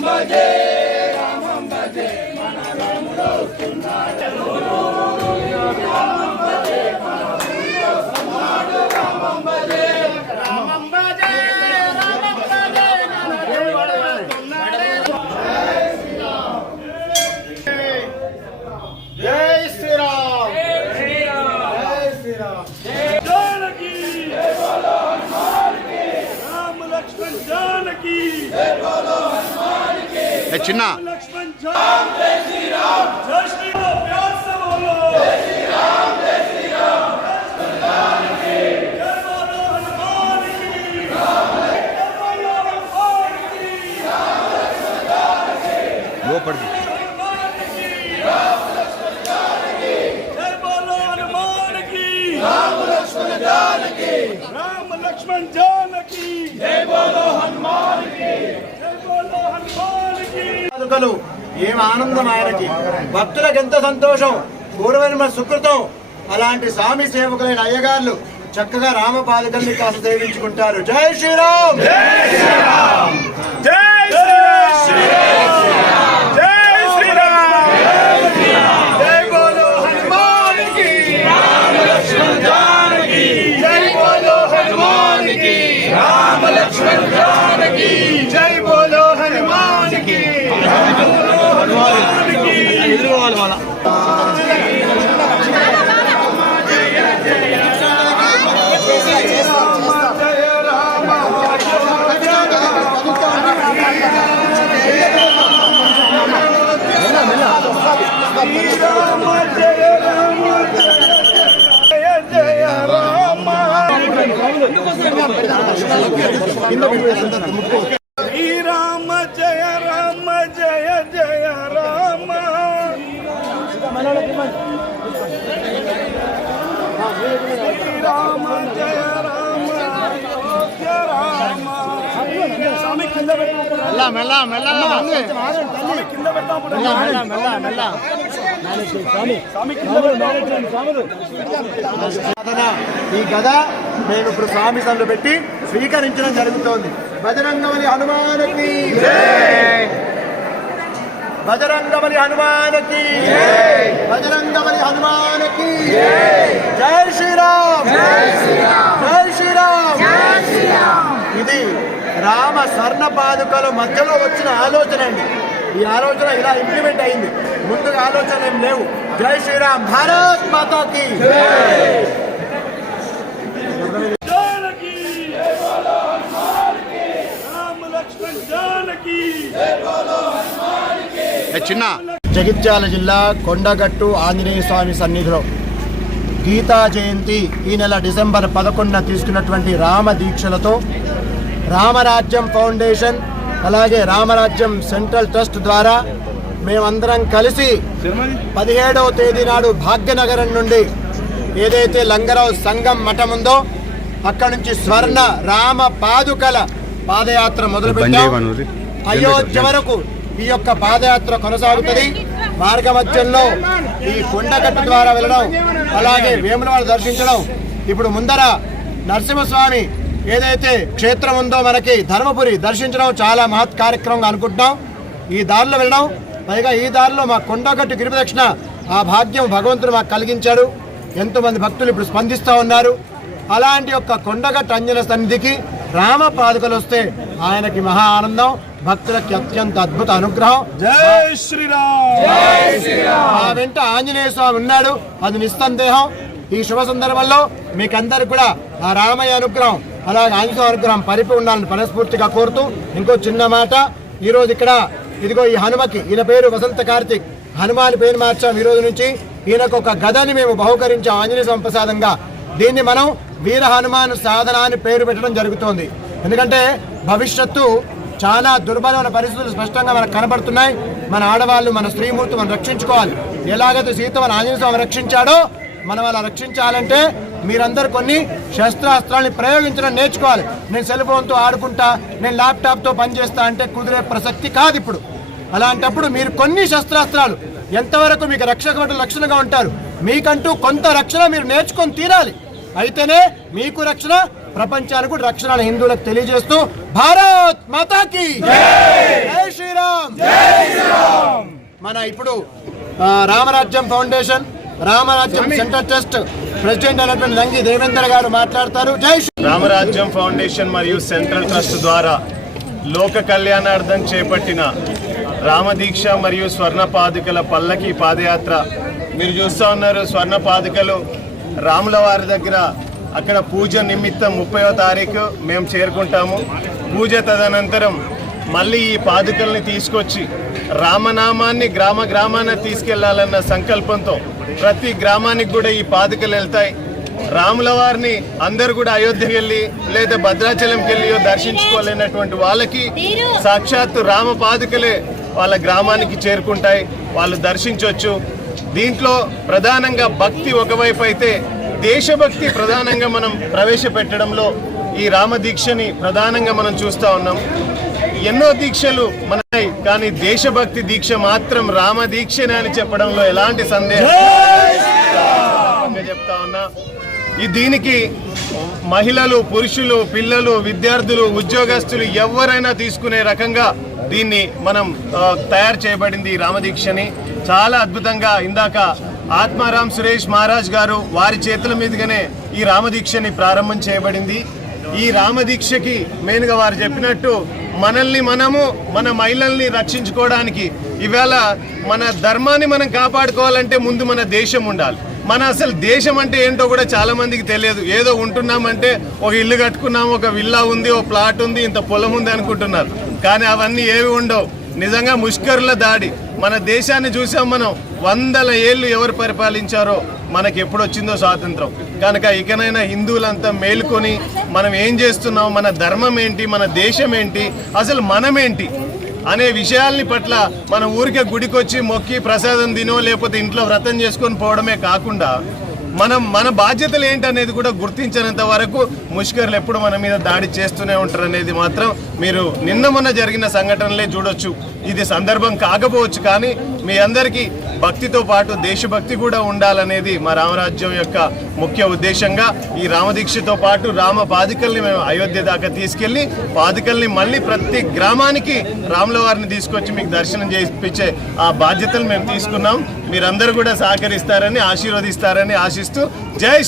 జై చిన్న? की ఏం ఆనందం ఆయనకి? భక్తులకు ఎంత సంతోషం? పూర్వజన్మ సుకృతం. అలాంటి స్వామి సేవకులైన అయ్యగారులు చక్కగా రామపాదకల్ని కాస్త సేవించుకుంటారు. జై శ్రీరామ్! జై శ్రీరామ్! జై శ్రీరామ్ జై బోలో హనుమాన్కి రామ లక్ష్మణ జానకి జై బోలో హనుమాన్కి రామ లక్ష్మణ జానకి జై బోలో హనుమాన్కి జై బోలో హనుమాన్కి ఎదురుకోవాలి మన శ్రీరామ జయ రామ జయ రామ జయ రామ స్వామి కింద మెల్ల మెల్ల మెల్ల స్వామి కింద మెల్ల మెల్ల మెల్ల స్వామి ఈ గద మేము ఇప్పుడు స్వామి సన్ను పెట్టి స్వీకరించడం జరుగుతోంది. బజరంగమని హనుమానకి బజరంగమలి హనుమానకి. బజరంగమలి హనుమానకి. జై! శ్రీరామ్. జై శ్రీరామ్. ఇది రామ స్వర్ణ పాదుకల మధ్యలో వచ్చిన ఆలోచన అండి. ఈ ఆలోచన ఇలా ఇంప్లిమెంట్ అయింది. ముందుగా ఆలోచన ఏం లేవు. జై శ్రీరామ్. భారత్ మాతాకి. చిన్న? జగిత్యాల జిల్లా కొండగట్టు ఆంజనేయ స్వామి సన్నిధిలో గీతా జయంతి ఈ నెల డిసెంబర్ పదకొండున తీసుకున్నటువంటి రామ దీక్షలతో రామరాజ్యం ఫౌండేషన్ అలాగే రామరాజ్యం సెంట్రల్ ట్రస్ట్ ద్వారా మేమందరం కలిసి పదిహేడవ తేదీ నాడు భాగ్యనగరం నుండి ఏదైతే లంగరావు సంఘం మఠం ఉందో అక్కడ నుంచి స్వర్ణ రామ పాదుకల పాదయాత్ర మొదలుపెట్టాం. అయోధ్య వరకు ఈ యొక్క పాదయాత్ర కొనసాగుతుంది. మార్గ మధ్యంలో ఈ కొండగట్టు ద్వారా వెళ్ళడం అలాగే వేములవాడ దర్శించడం. ఇప్పుడు ముందర నరసింహస్వామి ఏదైతే క్షేత్రం ఉందో మనకి ధర్మపురి దర్శించడం చాలా మహత్ కార్యక్రమంగా అనుకుంటున్నాం. ఈ దారిలో వెళ్ళడం పైగా ఈ దారిలో మా కొండగట్టు గిరిప్రదక్షిణ ఆ భాగ్యం భగవంతుడు మాకు కలిగించాడు. ఎంతోమంది భక్తులు ఇప్పుడు స్పందిస్తూ ఉన్నారు. అలాంటి యొక్క కొండగట్టు అంజన సన్నిధికి రామ పాదుకలు వస్తే ఆయనకి మహా ఆనందం. భక్తులకి అత్యంత అద్భుత అనుగ్రహం. జై శ్రీరామ్! ఆ వెంట ఆంజనేయ స్వామి ఉన్నాడు. అది నిస్సందేహం. ఈ శుభ సందర్భంలో మీకందరికి కూడా ఆ రామయ్య అనుగ్రహం అలాగే ఆంజనేయ అనుగ్రహం పరిపి ఉండాలని మనస్ఫూర్తిగా కోరుతూ ఇంకో చిన్న మాట. ఈరోజు ఇక్కడ ఇదిగో ఈ హనుమకి ఈయన పేరు వసంత కార్తిక్. హనుమాని పేరు మార్చాం ఈరోజు నుంచి. ఈయనకు ఒక గదని మేము బహుకరించాం ఆంజనేయ స్వామి ప్రసాదంగా. దీన్ని మనం వీర హనుమాన్ సాధన అని పేరు పెట్టడం జరుగుతోంది. ఎందుకంటే భవిష్యత్తు చాలా దుర్బలమైన పరిస్థితులు స్పష్టంగా మనకు కనబడుతున్నాయి. మన ఆడవాళ్ళు మన స్త్రీమూర్తి మనం రక్షించుకోవాలి. ఎలాగైతే సీత మన ఆంజనేయ స్వామి రక్షించాడో మనం అలా రక్షించాలంటే మీరందరూ కొన్ని శస్త్రాస్త్రాలని ప్రయోగించడం నేర్చుకోవాలి. నేను సెల్ ఫోన్తో ఆడుకుంటా నేను ల్యాప్టాప్తో పనిచేస్తా అంటే కుదిరే ప్రసక్తి కాదు ఇప్పుడు. అలాంటప్పుడు మీరు కొన్ని శస్త్రాస్త్రాలు ఎంతవరకు మీకు రక్షక రక్షణగా ఉంటారు మీకంటూ కొంత రక్షణ మీరు నేర్చుకొని తీరాలి. అయితేనే మీకు రక్షణ ప్రపంచానికి రక్షణ హిందువులకు తెలియజేస్తూ భారత్ మాతాకి జై! ఇప్పుడు ఆ, రామరాజ్యం ఫౌండేషన్ రామరాజ్యం సెంటర్ ట్రస్ట్ ప్రెసిడెంట్ అయినటువంటి నంగి దేవేందర్ గారు మాట్లాడతారు. జై శ్రీ రామరాజ్యం ఫౌండేషన్ మరియు సెంట్రల్ ట్రస్ట్ ద్వారా లోక కళ్యాణార్థం చేపట్టిన రామదీక్ష మరియు స్వర్ణ పాదుకల పల్లకి పాదయాత్ర. మీరు చూస్తూ ఉన్నారు స్వర్ణ పాదుకలు రాముల వారి దగ్గర అక్కడ పూజ నిమిత్తం ముప్పైవ తారీఖు మేము చేరుకుంటాము. పూజ తదనంతరం మళ్ళీ ఈ పాదుకల్ని తీసుకొచ్చి రామనామాన్ని గ్రామ గ్రామాన తీసుకెళ్ళాలన్న సంకల్పంతో ప్రతి గ్రామానికి కూడా ఈ పాదుకలు వెళ్తాయి. రాముల వారిని అందరు కూడా అయోధ్యకి వెళ్ళి లేదా భద్రాచలంకి వెళ్ళి దర్శించుకోలేనటువంటి వాళ్ళకి సాక్షాత్తు రామ పాదుకలే వాళ్ళ గ్రామానికి చేరుకుంటాయి. వాళ్ళు దర్శించవచ్చు దీంట్లో ప్రధానంగా భక్తి ఒకవైపు అయితే దేశభక్తి ప్రధానంగా మనం ప్రవేశపెట్టడంలో ఈ రామ దీక్షని ప్రధానంగా మనం చూస్తా ఉన్నాం. ఎన్నో దీక్షలు మనయి కానీ దేశభక్తి దీక్ష మాత్రం రామ దీక్షనే అని చెప్పడంలో ఎలాంటి సందేహం చెప్తా ఉన్నా ఈ దీనికి మహిళలు పురుషులు పిల్లలు విద్యార్థులు ఉద్యోగస్తులు ఎవరైనా తీసుకునే రకంగా దీన్ని మనం తయారు చేయబడింది రామదీక్షని. చాలా అద్భుతంగా ఇందాక ఆత్మారాం సురేష్ మహారాజ్ గారు వారి చేతుల మీదుగానే ఈ రామదీక్షని ప్రారంభం చేయబడింది. ఈ రామదీక్షకి మెయిన్గా వారు చెప్పినట్టు మనల్ని మనము మన మహిళల్ని రక్షించుకోవడానికి ఇవాళ మన ధర్మాన్ని మనం కాపాడుకోవాలంటే ముందు మన దేశం ఉండాలి. మన అసలు దేశం అంటే ఏంటో కూడా చాలా మందికి తెలియదు. ఏదో ఉంటున్నామంటే ఒక ఇల్లు కట్టుకున్నాం ఒక విల్లా ఉంది ఒక ప్లాట్ ఉంది ఇంత పొలం ఉంది అనుకుంటున్నారు. కానీ అవన్నీ ఏవి ఉండవు. నిజంగా ముష్కరుల దాడి. మన దేశాన్ని చూసాం మనం. వందల ఏళ్ళు ఎవరు పరిపాలించారో మనకి ఎప్పుడు వచ్చిందో స్వాతంత్రం. కనుక ఇకనైనా హిందువులంతా మేలుకొని మనం ఏం చేస్తున్నాం? మన ధర్మం ఏంటి? మన దేశం ఏంటి? అసలు మనమేంటి అనే విషయాల్ని పట్ల మన ఊరికే గుడికొచ్చి మొక్కి ప్రసాదం తినో లేకపోతే ఇంట్లో వ్రతం చేసుకొని పోవడమే కాకుండా మనం మన బాధ్యతలు ఏంటనేది కూడా గుర్తించినంత వరకు ముష్కర్లు ఎప్పుడు మన మీద దాడి చేస్తూనే ఉంటారు అనేది మాత్రం మీరు నిన్న మొన్న జరిగిన సంఘటనలే చూడొచ్చు. ఇది సందర్భం కాకపోవచ్చు కానీ మీ అందరికీ భక్తితో పాటు దేశభక్తి కూడా ఉండాలనేది మా రామరాజ్యం యొక్క ముఖ్య ఉద్దేశంగా ఈ రామదీక్షతో పాటు రామ పాదికల్ని మేము అయోధ్య దాకా తీసుకెళ్ళి పాదికల్ని మళ్ళీ ప్రతి గ్రామానికి రాముల వారిని తీసుకొచ్చి మీకు దర్శనం చేయించే ఆ బాధ్యతలు మేము తీసుకున్నాం. మీరందరూ కూడా సహకరిస్తారని ఆశీర్వదిస్తారని ఆశిస్తూ జై